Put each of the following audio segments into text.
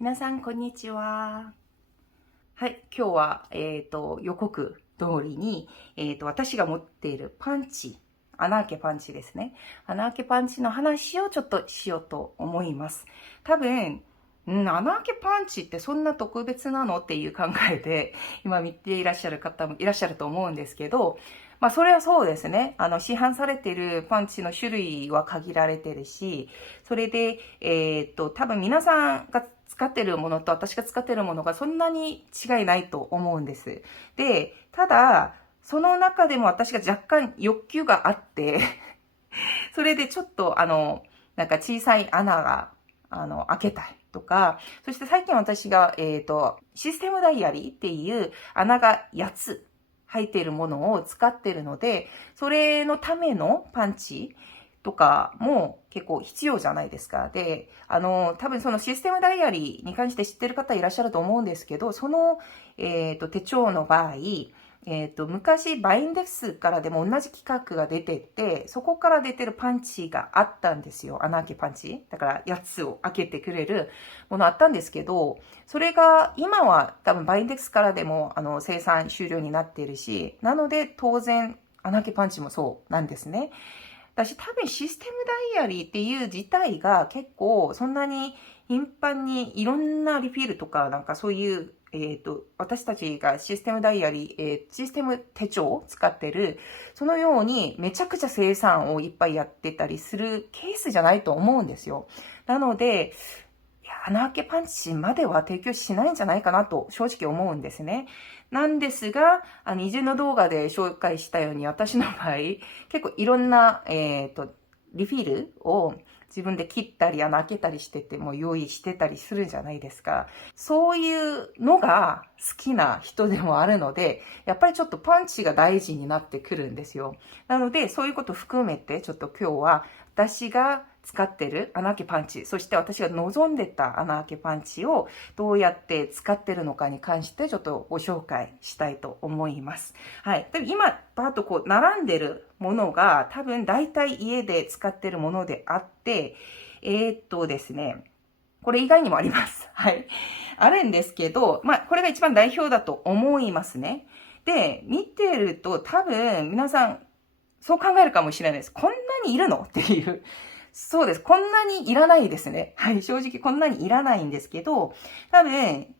皆さん、こんにちは。はい、今日は、予告通りに、私が持っているパンチ、穴あけパンチですね。穴あけパンチの話をちょっとしようと思います。多分、穴あけパンチってそんな特別なのっていう考えで、今見ていらっしゃる方もいらっしゃると思うんですけど、まあ、それはそうですね。市販されているパンチの種類は限られてるし、それで、多分皆さんが使ってるものと私が使ってるものがそんなに違いないと思うんです。で、ただ、その中でも私が若干欲求があってそれでちょっとなんか小さい穴が、開けたいとか、そして最近私が、システムダイヤリーっていう穴が8つ入っているものを使ってるので、それのためのパンチとかも結構必要じゃないですか。で、多分そのシステムダイアリーに関して知ってる方いらっしゃると思うんですけど、その、手帳の場合、昔、バインデスからでも同じ企画が出てて、そこから出てるパンチがあったんですよ。穴開けパンチ。だから、8つを開けてくれるものあったんですけど、それが、今は多分バインデスからでも、生産終了になっているし、なので、当然、穴開けパンチもそうなんですね。私多分システムダイアリーっていう自体が結構そんなに頻繁にいろんなリフィールとかなんかそういう、私たちがシステムダイアリー、システム手帳を使ってる、そのようにめちゃくちゃ生産をいっぱいやってたりするケースじゃないと思うんですよ。なので、穴あけパンチまでは提供しないんじゃないかなと正直思うんですね。なんですが、以前の動画で紹介したように私の場合、結構いろんな、リフィールを自分で切ったり穴開けたりしてても用意してたりするじゃないですか。そういうのが好きな人でもあるので、やっぱりちょっとパンチが大事になってくるんですよ。なので、そういうこと含めて、ちょっと今日は私が使ってる穴あけパンチ、そして私が望んでた穴あけパンチをどうやって使ってるのかに関してちょっとご紹介したいと思います。はい。で今、バーッとこう並んでるものが多分大体家で使ってるものであって、ですね、これ以外にもあります。はい。あるんですけど、まあ、これが一番代表だと思いますね。で、見てると多分皆さんそう考えるかもしれないです。こんなにいるのっていう。そうです。こんなにいらないですね。はい。正直こんなにいらないんですけど、多分、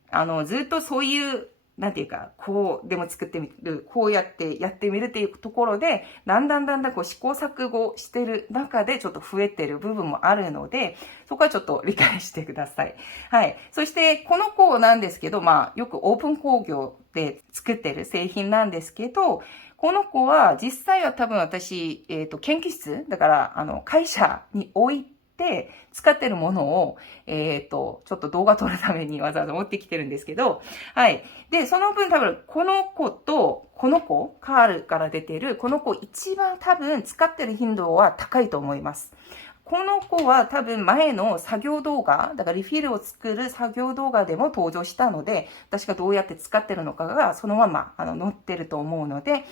ずっとそういう、なんていうか、こうでも作ってみる、こうやってやってみるっていうところで、だんだんこう試行錯誤してる中でちょっと増えてる部分もあるので、そこはちょっと理解してください。はい。そして、この子なんですけど、まあ、よくオープン工業で作ってる製品なんですけど、この子は実際は多分私、研究室、だから、会社に置いて使ってるものを、ちょっと動画撮るためにわざわざ持ってきてるんですけど、はい。で、その分多分、この子と、この子、カールから出てる、この子一番多分使ってる頻度は高いと思います。この子は多分前の作業動画、だからリフィールを作る作業動画でも登場したので、私がどうやって使ってるのかがそのまま載ってると思うので、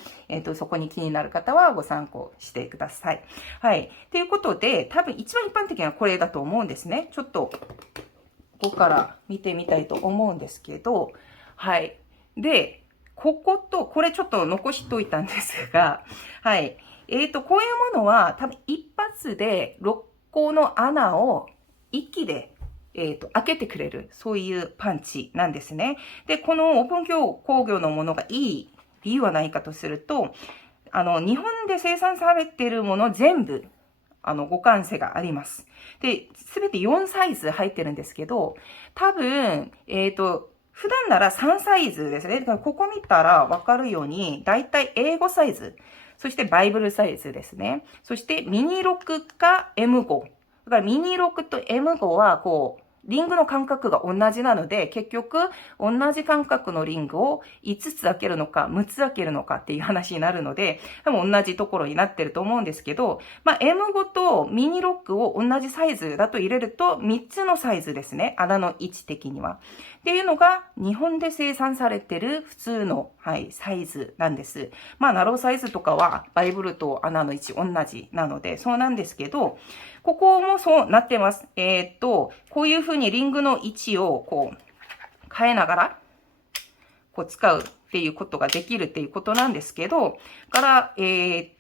そこに気になる方はご参考してください。はい。ということで、多分一番一般的なのはこれだと思うんですね。ちょっと、ここから見てみたいと思うんですけど、はい。で、ここと、これちょっと残しといたんですが、はい。こういうものは多分一発で6個の穴を一気で、開けてくれる、そういうパンチなんですね。で、このオープン工業のものがいい理由は何かとすると、日本で生産されているもの全部、互換性があります。で、すべて4サイズ入ってるんですけど、多分、普段なら3サイズですね。だからここ見たらわかるように、だいたい英語サイズ、そしてバイブルサイズですね。そしてミニ6か M5。だからミニ6と M5 はこう、リングの間隔が同じなので、結局、同じ間隔のリングを5つ開けるのか、6つ開けるのかっていう話になるので、多分同じところになってると思うんですけど、まあ、M5 とミニロックを同じサイズだと入れると、3つのサイズですね。穴の位置的には。っていうのが、日本で生産されてる普通の、はい、サイズなんです。まあ、ナローサイズとかは、バイブルと穴の位置同じなので、そうなんですけど、ここもそうなってます。こういう風にリングの位置をこう変えながら、こう使うっていうことができるっていうことなんですけど、で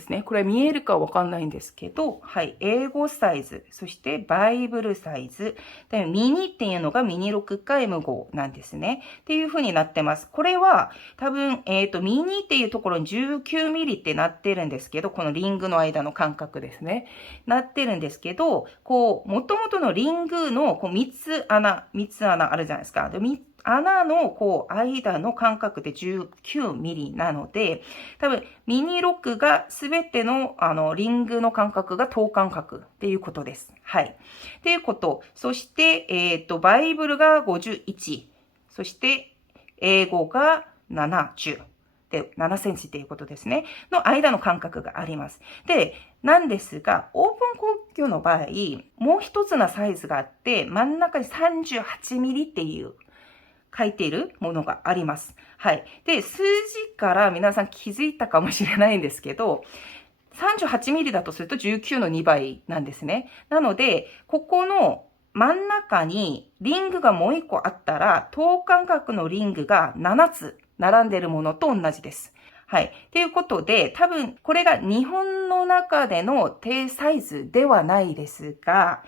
すね、これ見えるかわかんないんですけど、はい、英語サイズ、そしてバイブルサイズ、でミニっていうのがミニ6か M5 なんですね。っていう風になってます。これは多分、ミニっていうところに19ミリってなってるんですけど、このリングの間の間隔ですね。なってるんですけど、こう、元々のリングのこう3つ穴あるじゃないですか。で穴のこう間の間隔で19ミリなので、多分ミニロックがすべてのリングの間隔が等間隔っていうことです。はい。っていうこと。そして、バイブルが51。そして、英語が70。で、7センチっていうことですね。の間の間隔があります。で、なんですが、オープン工業の場合、もう一つのサイズがあって、真ん中に38ミリっていう書いているものがあります。はい。で、数字から皆さん気づいたかもしれないんですけど、38ミリだとすると19の2倍なんですね。なので、ここの真ん中にリングがもう1個あったら、等間隔のリングが7つ並んでいるものと同じです。はい。ということで、多分、これが日本の中での低サイズではないですが、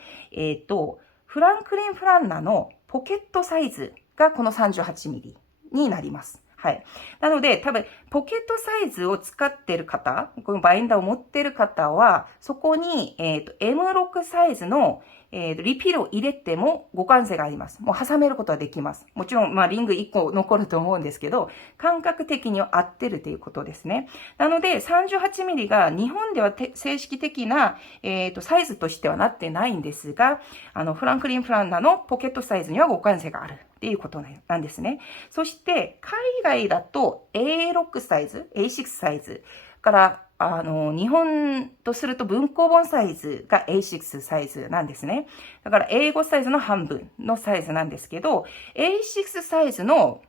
フランクリン・フランナのポケットサイズがこの38ミリになります。はい。なので、多分、ポケットサイズを使っている方、このバインダーを持っている方は、そこに、M6 サイズの、リピルを入れても互換性があります。もう挟めることはできます。もちろん、リング1個残ると思うんですけど、感覚的には合ってるということですね。なので、38ミリが日本では正式的な、サイズとしてはなってないんですが、フランクリン・フランナのポケットサイズには互換性がある。っていうことなんですね。そして、海外だと A6 サイズ、A6 サイズから、日本とすると文庫本サイズが A6 サイズなんですね。だから英語サイズの半分のサイズなんですけど、A6 サイズの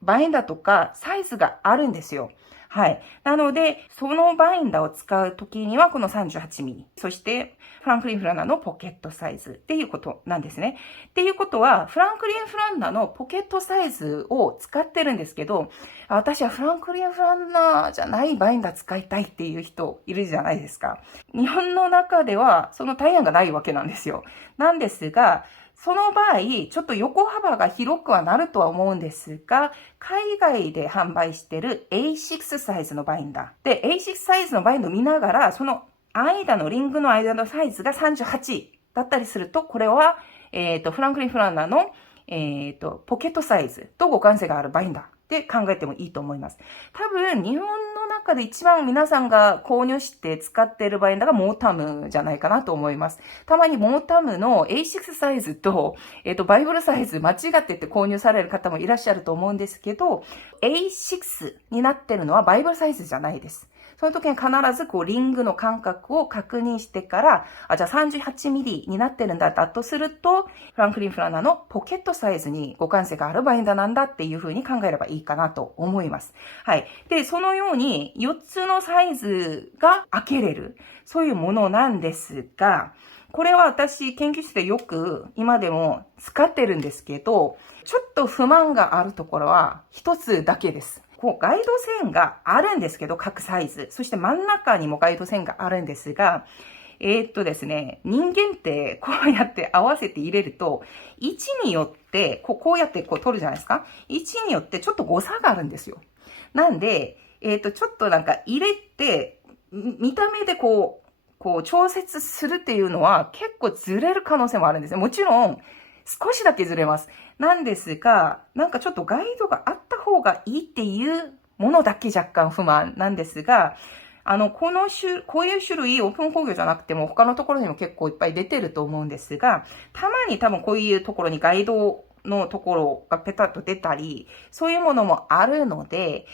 バインダーとかサイズがあるんですよ。はい。なので、そのバインダーを使うときにはこの38ミリ。そして、フランクリン・フランナのポケットサイズっていうことなんですね。っていうことは、フランクリン・フランナのポケットサイズを使ってるんですけど、私はフランクリン・フランナじゃないバインダー使いたいっていう人いるじゃないですか。日本の中ではその対案がないわけなんですよ。なんですが、その場合、ちょっと横幅が広くはなるとは思うんですが、海外で販売している A6 サイズのバインダー。で、A6 サイズのバインダーを見ながら、そのリングの間のサイズが38だったりすると、これは、フランクリン・フランナーの、ポケットサイズと互換性があるバインダーって考えてもいいと思います。多分、日本の中で一番皆さんが購入して使っているバインダーがモータムじゃないかなと思います。たまにモータムの A6 サイズと、バイブルサイズ間違ってて購入される方もいらっしゃると思うんですけど、A6 になってるのはバイブルサイズじゃないです。その時に必ずリングの間隔を確認してから、じゃあ38ミリになってるんだとすると、フランクリン・フランナーのポケットサイズに互換性があるバインダーなんだっていう風に考えればいいかなと思います。はい。で、そのように4つのサイズが開けれる、そういうものなんですが、これは私研究室でよく今でも使ってるんですけど、ちょっと不満があるところは一つだけです。ガイド線があるんですけど、各サイズ。そして真ん中にもガイド線があるんですが、ですね、人間ってこうやって合わせて入れると、位置によって、こうやって取るじゃないですか。位置によってちょっと誤差があるんですよ。なんで、ちょっとなんか入れて、見た目で調節するっていうのは結構ずれる可能性もあるんですね。もちろん、少しだけずれます。なんですが、なんかちょっとガイドがあった方がいいっていうものだけ若干不満なんですが、こういう種類、オープン工業じゃなくても他のところにも結構いっぱい出てると思うんですが、たまに多分こういうところにガイドのところがペタッと出たり、そういうものもあるので、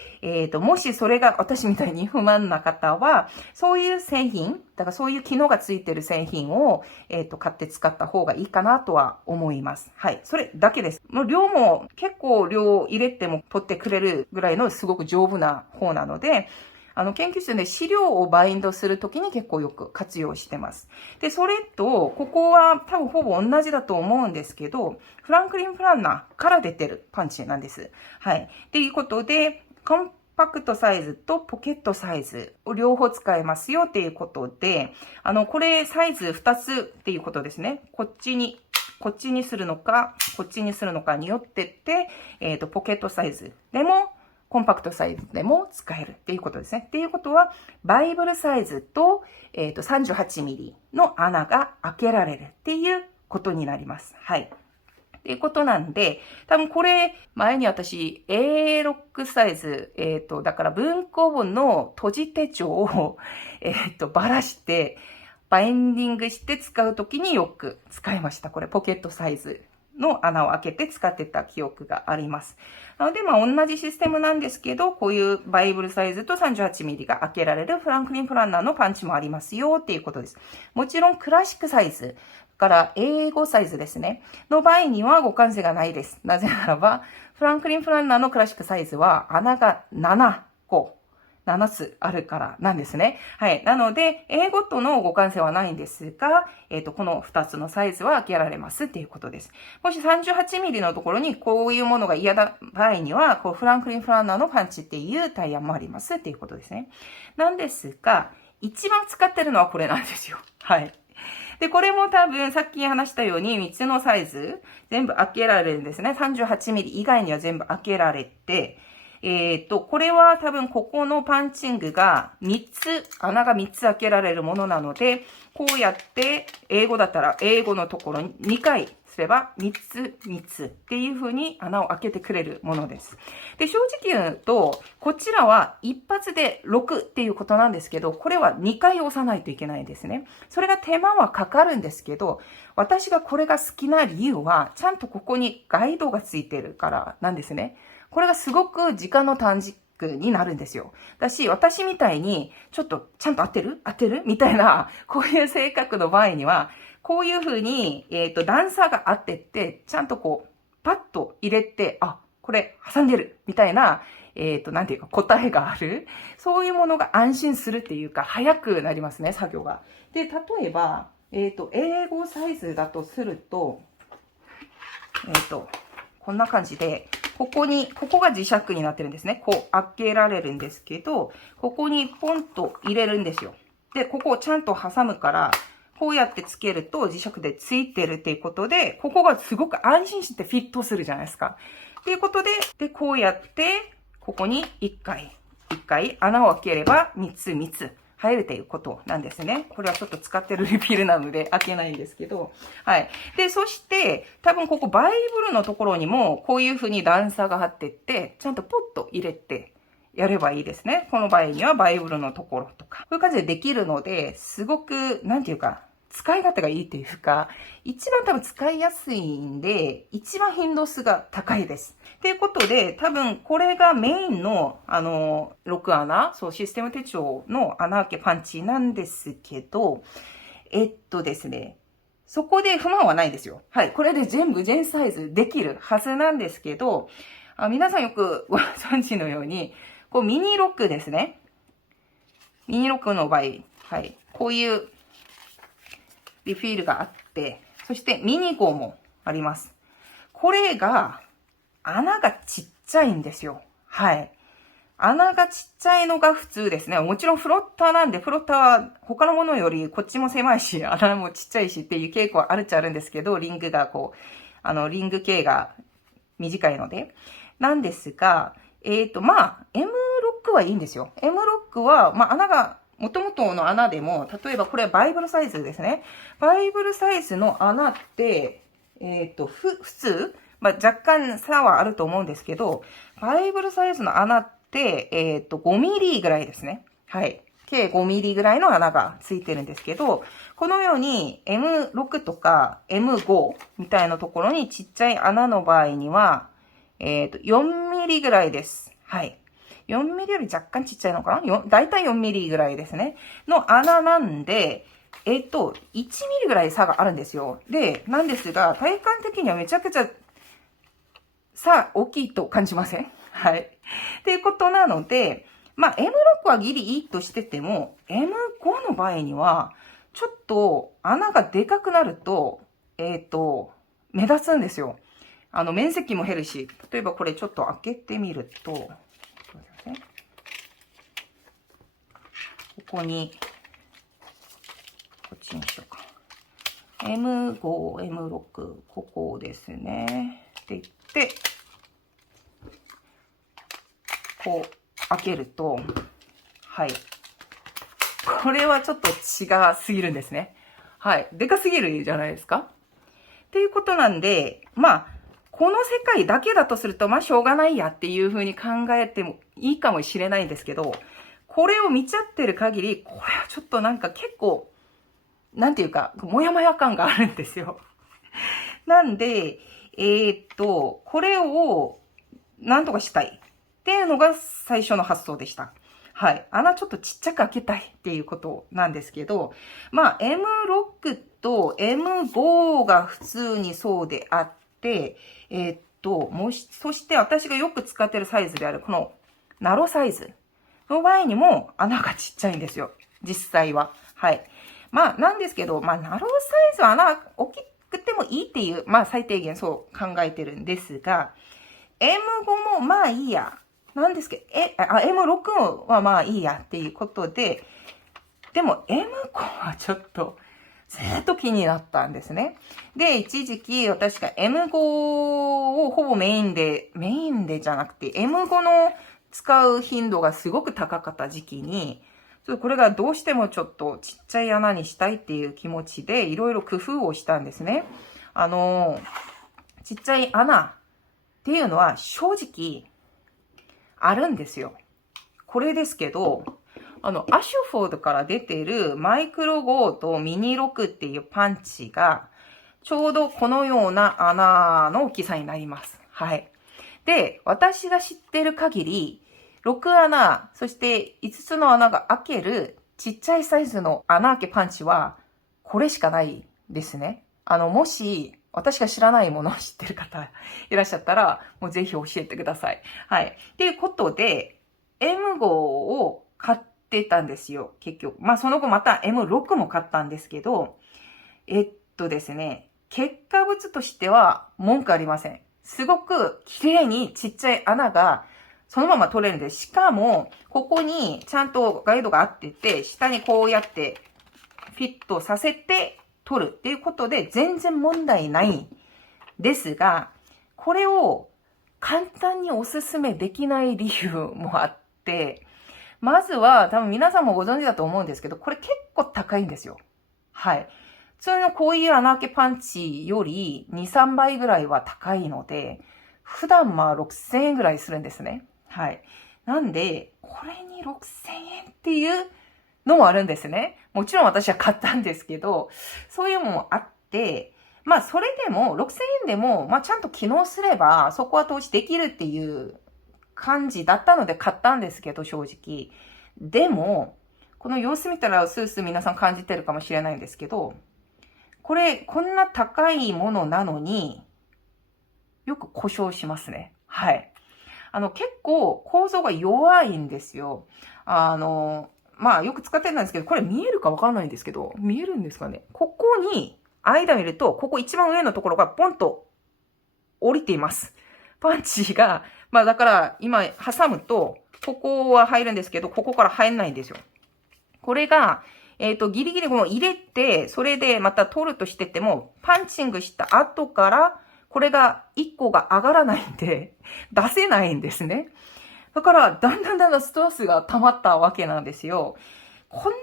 もしそれが私みたいに不満な方は、そういう製品、だからそういう機能がついてる製品を、買って使った方がいいかなとは思います。はい。それだけです。量も結構量入れても取ってくれるぐらいのすごく丈夫な方なので、研究室で資料をバインドするときに結構よく活用してます。で、それと、ここは多分ほぼ同じだと思うんですけど、フランクリン・プランナーから出てるパンチなんです。はい。ということで、コンパクトサイズとポケットサイズを両方使えますよっていうことで、これサイズ2つっていうことですね。こっちにするのか、こっちにするのかによってって、ポケットサイズでも、コンパクトサイズでも使えるっていうことですね。っていうことは、バイブルサイズと、38ミリの穴が開けられるっていうことになります。はい。っていうことなんで、多分これ、前に私、A6 サイズ、だから文庫本の閉じ手帳を、ばらして、バインディングして使うときによく使いました。これ、ポケットサイズの穴を開けて使ってた記憶があります。なので、同じシステムなんですけど、こういうバイブルサイズと 38mm が開けられるフランクリン・プランナーのパンチもありますよっていうことです。もちろん、クラシックサイズから英語サイズですね。の場合には互換性がないです。なぜならば、フランクリン・プランナーのクラシックサイズは穴が7個。7つあるからなんですね。はい。なので、英語との互換性はないんですが、この2つのサイズは開けられますっていうことです。もし 38mm のところにこういうものが嫌な場合には、フランクリン・プランナーのパンチっていうタイヤもありますっていうことですね。なんですが、一番使ってるのはこれなんですよ。はい。で、これも多分さっき話したように3つのサイズ全部開けられるんですね。38mm 以外には全部開けられて、これは多分ここのパンチングが穴が3つ開けられるものなので、こうやって英語だったら英語のところに2回すれば3つっていう風に穴を開けてくれるものです。で、正直言うと、こちらは一発で6っていうことなんですけど、これは2回押さないといけないんですね。それが手間はかかるんですけど、私がこれが好きな理由は、ちゃんとここにガイドがついてるからなんですね。これがすごく時間の短縮になるんですよ。だし、私みたいに、ちょっと、ちゃんと合ってるみたいな、こういう性格の場合には、こういう風に、段差があってって、ちゃんとパッと入れて、あ、これ挟んでるみたいな、なんていうか答えがある。そういうものが安心するっていうか、早くなりますね、作業が。で、例えば、英語サイズだとすると、こんな感じで、ここが磁石になってるんですね。開けられるんですけど、ここにポンと入れるんですよ。で、ここをちゃんと挟むから、こうやってつけると磁石でついてるっていうことで、ここがすごく安心してフィットするじゃないですか。っていうことで、こうやって、ここに1回穴を開ければ3つ入るということなんですね。これはちょっと使ってるリフィルなので開けないんですけど。はい。で、そして、多分ここバイブルのところにもこういう風に段差があってって、ちゃんとポッと入れてやればいいですね。この場合にはバイブルのところとか。こういう感じでできるので、すごく、なんていうか、使い勝手がいいというか、一番多分使いやすいんで、一番頻度数が高いです。ということで、多分これがメインの、6穴、そう、システム手帳の穴開けパンチなんですけど、ですね、そこで不満はないんですよ。はい。これで全サイズできるはずなんですけど、皆さんよくご存知のように、ミニロックですね。ミニロックの場合、はい。こういうリフィルがあって、そしてミニ号もあります。これが、穴がちっちゃいんですよ。はい。穴がちっちゃいのが普通ですね。もちろんフロッターなんで、フロッターは他のものよりこっちも狭いし、穴もちっちゃいしっていう傾向はあるっちゃあるんですけど、リングがリング径が短いので。なんですが、M ロックはいいんですよ。M ロックは、穴が、元々の穴でも、例えばこれはバイブルサイズですね。バイブルサイズの穴って、普通、若干差はあると思うんですけど、バイブルサイズの穴って、5ミリぐらいですね。はい。計5ミリぐらいの穴がついてるんですけど、このように M6 とか M5 みたいなところにちっちゃい穴の場合には、4ミリぐらいです。はい。4ミリより若干ちっちゃいのかなだいたい4ミリぐらいですね。の穴なんで、1ミリぐらい差があるんですよ。で、なんですが、体感的にはめちゃくちゃ差大きいと感じません？はい。っていうことなので、まあ M6 はギリいいとしてても、M5 の場合には、ちょっと穴がでかくなると、目立つんですよ。面積も減るし、例えばこれちょっと開けてみると、ここに、こっちにしようか。M5、M6、ここですね。って言って、こう、開けると、はい。これはちょっと違すぎるんですね。はい。でかすぎるじゃないですか。っていうことなんで、まあ、この世界だけだとすると、まあ、しょうがないやっていう風に考えてもいいかもしれないんですけど、これを見ちゃってる限り、これはちょっとなんか結構、なんていうか、もやもや感があるんですよ。なんで、これをなんとかしたいっていうのが最初の発想でした。はい。穴ちょっとちっちゃく開けたいっていうことなんですけど、まあ M6 と M5 が普通にそうであって、そして私がよく使ってるサイズであるこのナロサイズの場合にも穴がちっちゃいんですよ。実際は。はい。まあなんですけど、まあナロサイズは穴大きくてもいいっていう、まあ最低限そう考えてるんですが、M5 もまあいいや。なんですけど、M6 はまあいいやっていうことで、でも M5 はちょっと、ずっと気になったんですね。で、一時期私が M5 をほぼメインでじゃなくて M5 の使う頻度がすごく高かった時期に、これがどうしてもちょっとちっちゃい穴にしたいっていう気持ちでいろいろ工夫をしたんですね。ちっちゃい穴っていうのは正直あるんですよ。これですけど、アシュフォードから出てるマイクロ5とミニ6っていうパンチが、ちょうどこのような穴の大きさになります。はい。で、私が知ってる限り、6穴、そして5つの穴が開けるちっちゃいサイズの穴開けパンチは、これしかないですね。もし、私が知らないものを知ってる方いらっしゃったら、もうぜひ教えてください。はい。っていうことで、M5 を買ってたんですよ、結局。まあ、その後また M6 も買ったんですけど、ですね、結果物としては文句ありません。すごく綺麗にちっちゃい穴がそのまま取れるんです。しかも、ここにちゃんとガイドがあってて、下にこうやってフィットさせて取るっていうことで全然問題ないんですが、これを簡単におすすめできない理由もあって、まずは多分皆さんもご存知だと思うんですけど、これ結構高いんですよ。はい。普通のこういう穴開けパンチより2、3倍ぐらいは高いので、普段まあ6000円ぐらいするんですね。はい。なんで、これに6000円っていうのもあるんですね。もちろん私は買ったんですけど、そういうのもあって、まあそれでも6000円でも、まあちゃんと機能すればそこは投資できるっていう感じだったので買ったんですけど、正直。でも、この様子見たらスースー皆さん感じてるかもしれないんですけど、これ、こんな高いものなのに、よく故障しますね。はい。結構構造が弱いんですよ。まあよく使ってるんですけど、これ見えるかわかんないんですけど、見えるんですかね。ここに間見ると、ここ一番上のところがポンと降りています。パンチが、まあだから今挟むと、ここは入るんですけど、ここから入んないんですよ。これが、ギリギリもう入れて、それでまた取るとしてても、パンチングした後から、これが1個が上がらないんで、出せないんですね。だから、だんだんストレスが溜まったわけなんですよ。こんな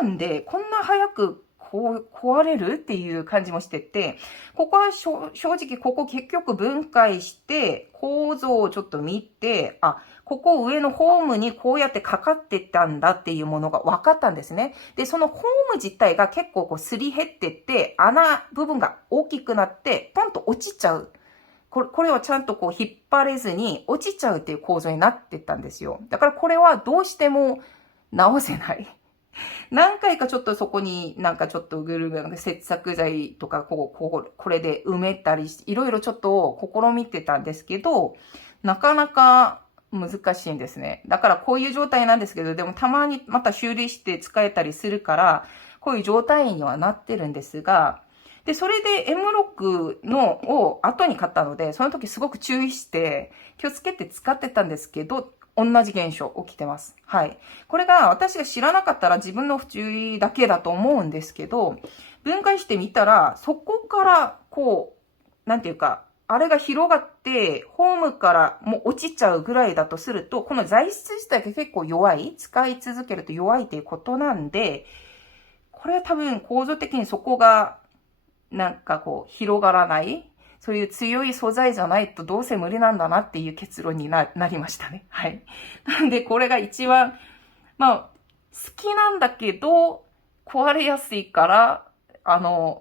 値段で、こんな早く壊れるっていう感じもしてて、ここは正直ここ結局分解して構造をちょっと見て、ここ上のホームにこうやってかかってたんだっていうものが分かったんですね。で、そのホーム自体が結構こうすり減ってって、穴部分が大きくなって、ポンと落ちちゃう。これをちゃんとこう引っ張れずに落ちちゃうっていう構造になってったんですよ。だからこれはどうしても直せない。何回かちょっとそこになんかちょっとぐるぐる接着剤とかこれで埋めたりいろいろちょっと試みてたんですけど、なかなか難しいんですね。だからこういう状態なんですけど、でもたまにまた修理して使えたりするから、こういう状態にはなってるんですが、で、それで M6 のを後に買ったので、その時すごく注意して気をつけて使ってたんですけど、同じ現象起きてます。はい。これが私が知らなかったら自分の不注意だけだと思うんですけど、分解してみたら、そこからこう、なんていうか、あれが広がって、ホームからもう落ちちゃうぐらいだとすると、この材質自体が結構弱い、使い続けると弱いということなんで、これは多分構造的にそこがなんかこう、広がらない。そういう強い素材じゃないとどうせ無理なんだなっていう結論になりましたね。はい。なんでこれが一番、まあ、好きなんだけど、壊れやすいから、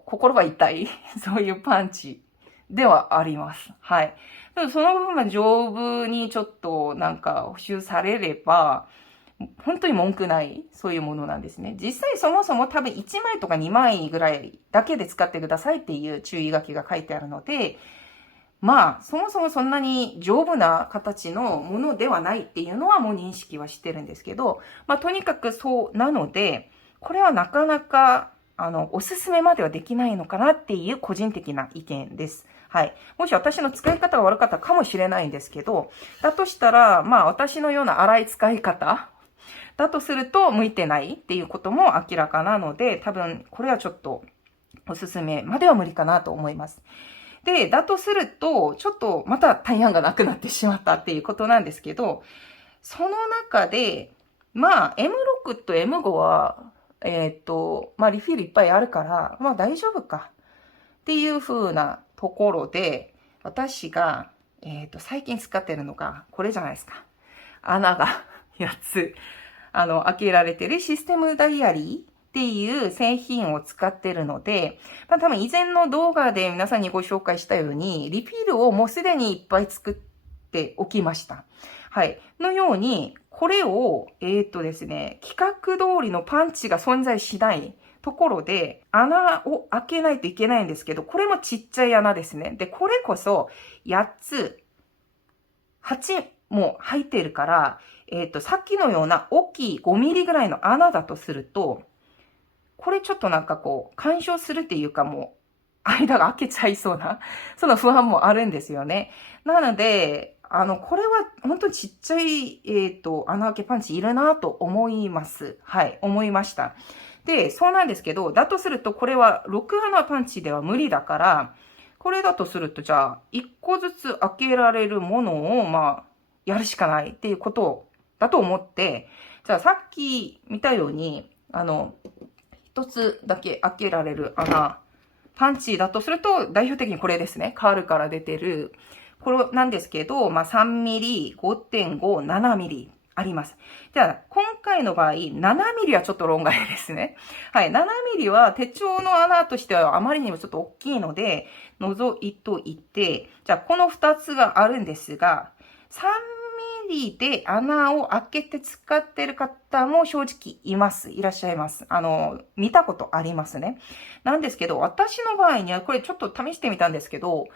心が痛い。そういうパンチではあります。はい。でもその部分が丈夫にちょっとなんか補修されれば、本当に文句ない、そういうものなんですね。実際そもそも多分1枚とか2枚ぐらいだけで使ってくださいっていう注意書きが書いてあるので、まあ、そもそもそんなに丈夫な形のものではないっていうのはもう認識はしてるんですけど、まあ、とにかくそうなので、これはなかなか、おすすめまではできないのかなっていう個人的な意見です。はい。もし私の使い方が悪かったかもしれないんですけど、だとしたら、まあ私のような荒い使い方、だとすると向いてないっていうことも明らかなので、多分これはちょっとおすすめまでは無理かなと思います。で、だとすると、ちょっとまた対案がなくなってしまったっていうことなんですけど、その中で、まあ M6 と M5 は、まあリフィルいっぱいあるから、まあ大丈夫かっていう風なところで、私が、最近使ってるのがこれじゃないですか。穴が8つ。開けられてるシステムダイアリーっていう製品を使ってるので、まあ、多分以前の動画で皆さんにご紹介したように、リフィルをもうすでにいっぱい作っておきました。はい。のように、これを、ですね、規格通りのパンチが存在しないところで、穴を開けないといけないんですけど、これもちっちゃい穴ですね。で、これこそ8つ、8も入っているから、さっきのような大きい5ミリぐらいの穴だとすると、これちょっとなんかこう、干渉するっていうかもう、間が開けちゃいそうな、その不安もあるんですよね。なので、これは本当にちっちゃい、穴開けパンチいるなと思います。はい、思いました。で、そうなんですけど、だとするとこれは6穴パンチでは無理だから、これだとすると、じゃあ、1個ずつ開けられるものを、まあ、やるしかないっていうことだと思って、じゃあさっき見たように、一つだけ開けられる穴、パンチだとすると、代表的にこれですね。カールから出てる、これなんですけど、まあ、3ミリ、5.5、7ミリあります。じゃあ、今回の場合、7ミリはちょっと論外ですね。はい、7ミリは手帳の穴としてはあまりにもちょっと大きいので、除いといて、じゃあ、この2つがあるんですが、3ミリで穴を開けて使ってる方も正直います。いらっしゃいます。見たことありますね。なんですけど、私の場合には、これちょっと試してみたんですけど、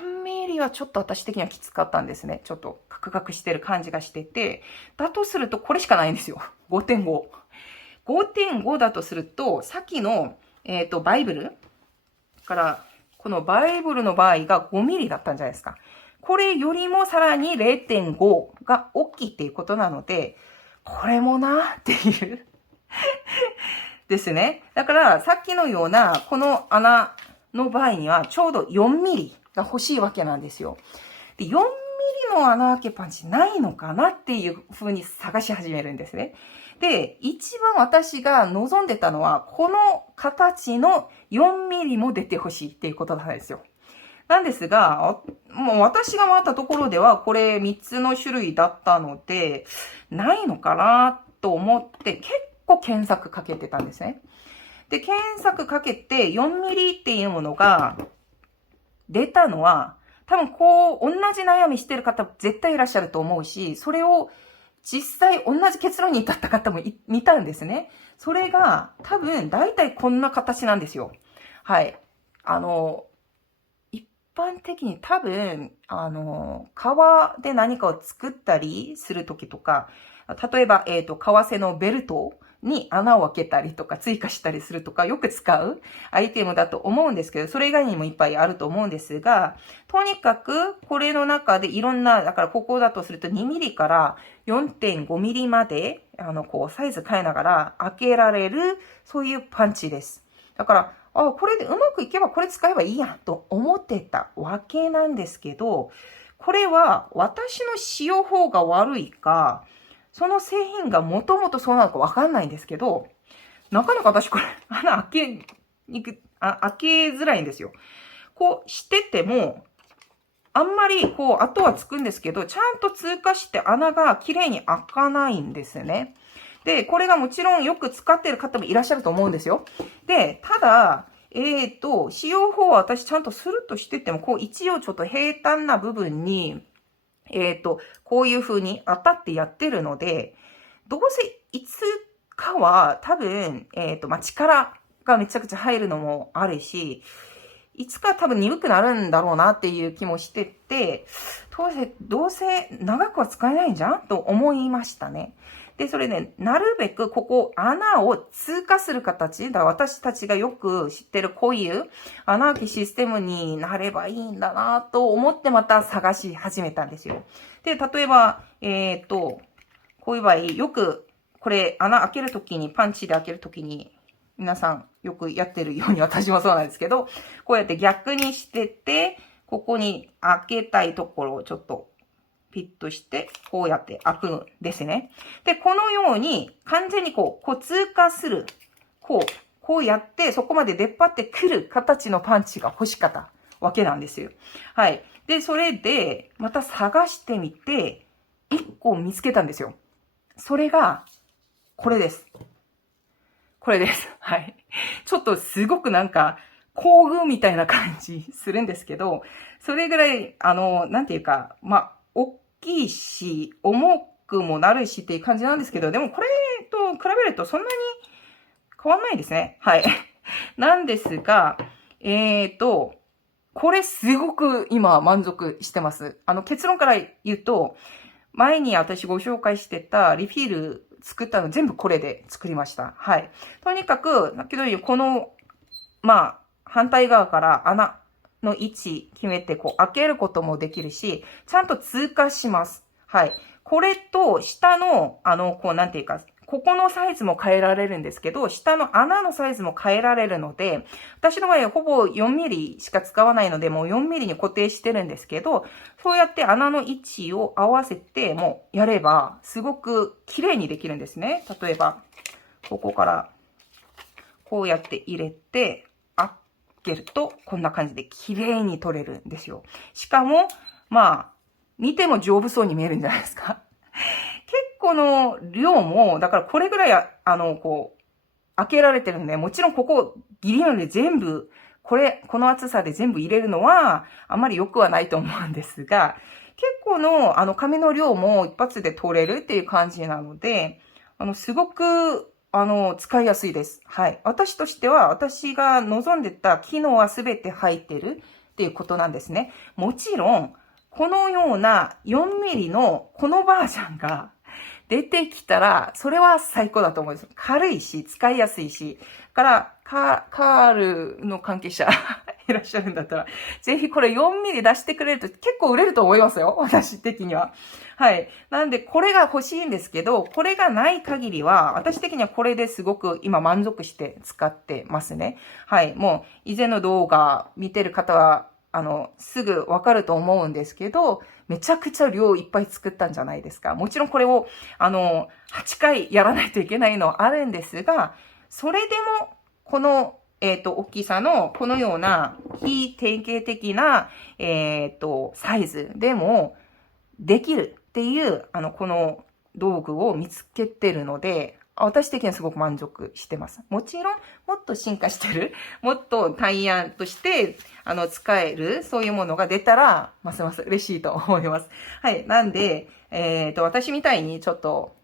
3ミリはちょっと私的にはきつかったんですね。ちょっとカクカクしてる感じがしてて、だとするとこれしかないんですよ。5.5。5.5 だとすると、さっきの、バイブルから、このバイブルの場合が5ミリだったんじゃないですか。これよりもさらに 0.5 が大きいっていうことなので、これもなっていうですね。だから、さっきのような、この穴の場合には、ちょうど4ミリが欲しいわけなんですよ。で、4ミリの穴開けパンチないのかなっていう風に探し始めるんですね。で、一番私が望んでたのは、この形の4ミリも出てほしいっていうことなんですよ。なんですが、もう私が回ったところでは、これ3つの種類だったので、ないのかなと思って、結構検索かけてたんですね。で、検索かけて4ミリっていうものが出たのは、多分こう、同じ悩みしてる方絶対いらっしゃると思うし、それを実際同じ結論に至った方もいたんですね。それが多分大体こんな形なんですよ。はい。般的に多分、革で何かを作ったりするときとか、例えば、革製のベルトに穴を開けたりとか追加したりするとかよく使うアイテムだと思うんですけど、それ以外にもいっぱいあると思うんですが、とにかくこれの中でいろんな、だからここだとすると2ミリから4.5ミリまで、サイズ変えながら開けられる、そういうパンチです。だから、これでうまくいけばこれ使えばいいやんと思ってたわけなんですけど、これは私の使用法が悪いか、その製品がもともとそうなのかわかんないんですけど、なかなか私これ穴開けづらいんですよ。こうしてても、あんまり跡はつくんですけど、ちゃんと通過して穴が綺麗に開かないんですね。で、これがもちろんよく使ってる方もいらっしゃると思うんですよ。で、ただ、使用法は私ちゃんとするとしてても、一応ちょっと平坦な部分に、こういう風に当たってやってるので、どうせいつかは多分、力がめちゃくちゃ入るのもあるし、いつか多分鈍くなるんだろうなっていう気もしてて、どうせ長くは使えないんじゃんと思いましたね。で、それで、なるべくここ穴を通過する形、だから私たちがよく知ってるこういう穴開きシステムになればいいんだなと思ってまた探し始めたんですよ。で、例えば、こういう場合、よくこれ穴開けるときに、パンチで開けるときに、皆さんよくやってるように私もそうなんですけど、こうやって逆にしてて、ここに開けたいところをちょっとピッとして、こうやって開くんですね。で、このように完全に通過する。こうやって、そこまで出っ張ってくる形のパンチが欲しかったわけなんですよ。はい。で、それで、また探してみて、1個見つけたんですよ。それが、これです。これです。はい。ちょっとすごくなんか、工具みたいな感じするんですけど、それぐらい、なんていうか、大きいし、重くもなるしっていう感じなんですけど、でもこれと比べるとそんなに変わんないですね。はい。なんですが、これすごく今満足してます。結論から言うと、前に私ご紹介してたリフィル作ったの全部これで作りました。はい。とにかく、だけど、この、反対側から穴の位置決めて、開けることもできるし、ちゃんと通過します。はい。これと、下の、なんていうか、ここのサイズも変えられるんですけど、下の穴のサイズも変えられるので、私の場合はほぼ4ミリしか使わないので、もう4ミリに固定してるんですけど、そうやって穴の位置を合わせて、もうやれば、すごく綺麗にできるんですね。例えば、ここから、こうやって入れて、開けると、こんな感じで綺麗に取れるんですよ。しかも、見ても丈夫そうに見えるんじゃないですか。結構の量も、だからこれぐらい、開けられてるんで、もちろんここギリなので全部、この厚さで全部入れるのは、あんまり良くはないと思うんですが、結構の、紙の量も一発で取れるっていう感じなので、すごく、使いやすいです。はい。私としては、私が望んでた機能は全て入ってるっていうことなんですね。もちろん、このような4ミリのこのバージョンが出てきたら、それは最高だと思うんです。軽いし、使いやすいし。から、カールの関係者いらっしゃるんだったら、ぜひこれ4ミリ出してくれると結構売れると思いますよ。私的には。はい。なんで、これが欲しいんですけど、これがない限りは、私的にはこれですごく今満足して使ってますね。はい。もう、以前の動画見てる方は、すぐわかると思うんですけど、めちゃくちゃ量いっぱい作ったんじゃないですか。もちろんこれを、8回やらないといけないのはあるんですが、それでも、この、大きさの、このような、非典型的な、サイズでも、できるっていう、この道具を見つけてるので、私的にはすごく満足してます。もちろん、もっと進化してる、もっと対案として、使える、そういうものが出たら、ますます嬉しいと思います。はい。なんで、私みたいにちょっと、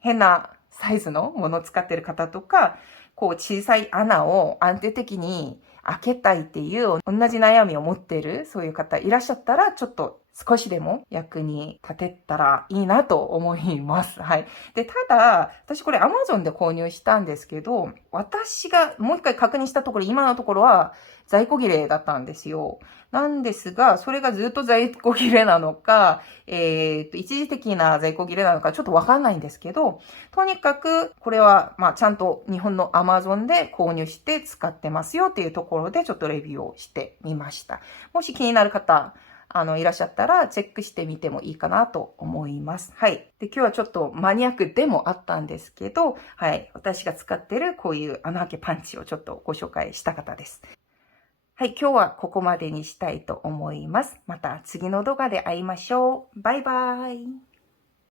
変なサイズのものを使ってる方とか、小さい穴を安定的に、開けたいっていう同じ悩みを持っているそういう方いらっしゃったら、ちょっと少しでも役に立てたらいいなと思います。はい。で、ただ、私これ Amazon で購入したんですけど、私がもう一回確認したところ、今のところは在庫切れだったんですよ。なんですが、それがずっと在庫切れなのか、一時的な在庫切れなのか、ちょっとわかんないんですけど、とにかく、これは、ちゃんと日本の Amazon で購入して使ってますよっていうところで、ちょっとレビューをしてみました。もし気になる方、いらっしゃったら、チェックしてみてもいいかなと思います。はい。で、今日はちょっとマニアックでもあったんですけど、はい。私が使ってるこういう穴開けパンチをちょっとご紹介した方です。はい。今日はここまでにしたいと思います。また次の動画で会いましょう。バイバイ。